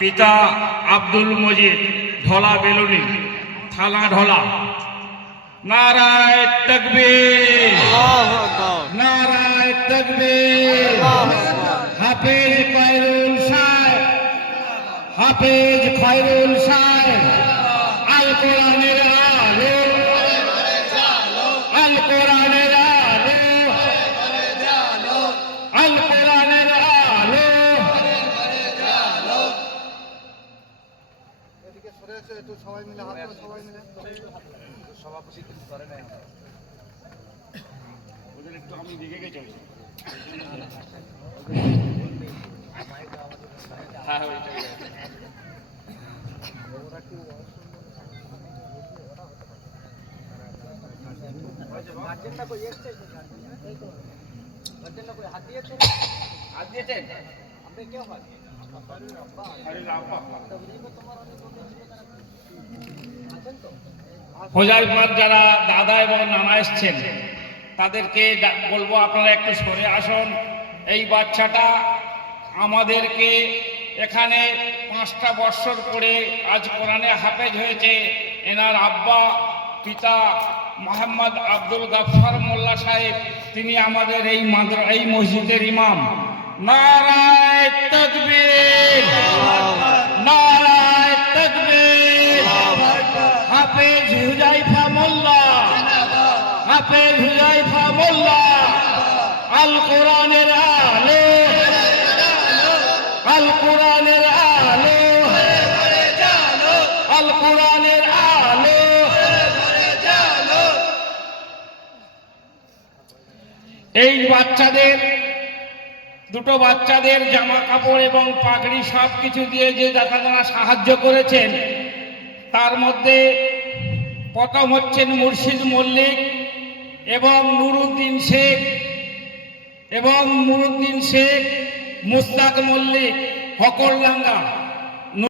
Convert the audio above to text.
পিতা আব্দুল মজিদ ঢলা বেলুনি থালা ঢলা। নারায়ে তাকবীর, নারায়ে তাকবীর। হাফেজ খয়রুল সাহেব, হাফেজ খয়রুল সাহেব আল কোরআনের আলো, আল কোরআনের আলো, আল কোরআনের আলো। এদিকে সরে এসে একটু সবাই মিলে হাত ধরে সবাই মিলে সভাপতি কিছু করে নাই ওদের একটু আমি দেখে গেছি। হ্যাঁ হোজাইফার যারা দাদা এবং নানা এসছেন তাদেরকে বলবো আপনারা একটু সরে আসুন। এই বাচ্চাটা আমাদেরকে এখানে 5টা বৎসর পরে আজ কোরআনে হাফেজ হয়েছে। এনার আব্বা পিতা মোহাম্মদ আব্দুল গাফফার মোল্লা সাহেব, তিনি আমাদের এই মসজিদের ইমাম। নারায়ে তাকবীর, নারায়ে তাকবীর। হাফেজ হুজাইফা মোল্লা, হাফেজ হুজাইফা মোল্লা আল কোরআনের আলো, আল কোরআনের আলো, আল কোরআনের আলো। এই বাচ্চাদের দুটো বাচ্চাদের জামা কাপড় এবং পাগড়ি সব কিছু দিয়ে যে দাদারা সাহায্য করেছেন, তার মধ্যে প্রথম হচ্ছেন মুর্শিদ মল্লিক এবং নুরুদ্দিন শেখ, এবং নুরুদ্দিন শেখ, মুস্তাক মল্লিক হকরডাঙ্গা।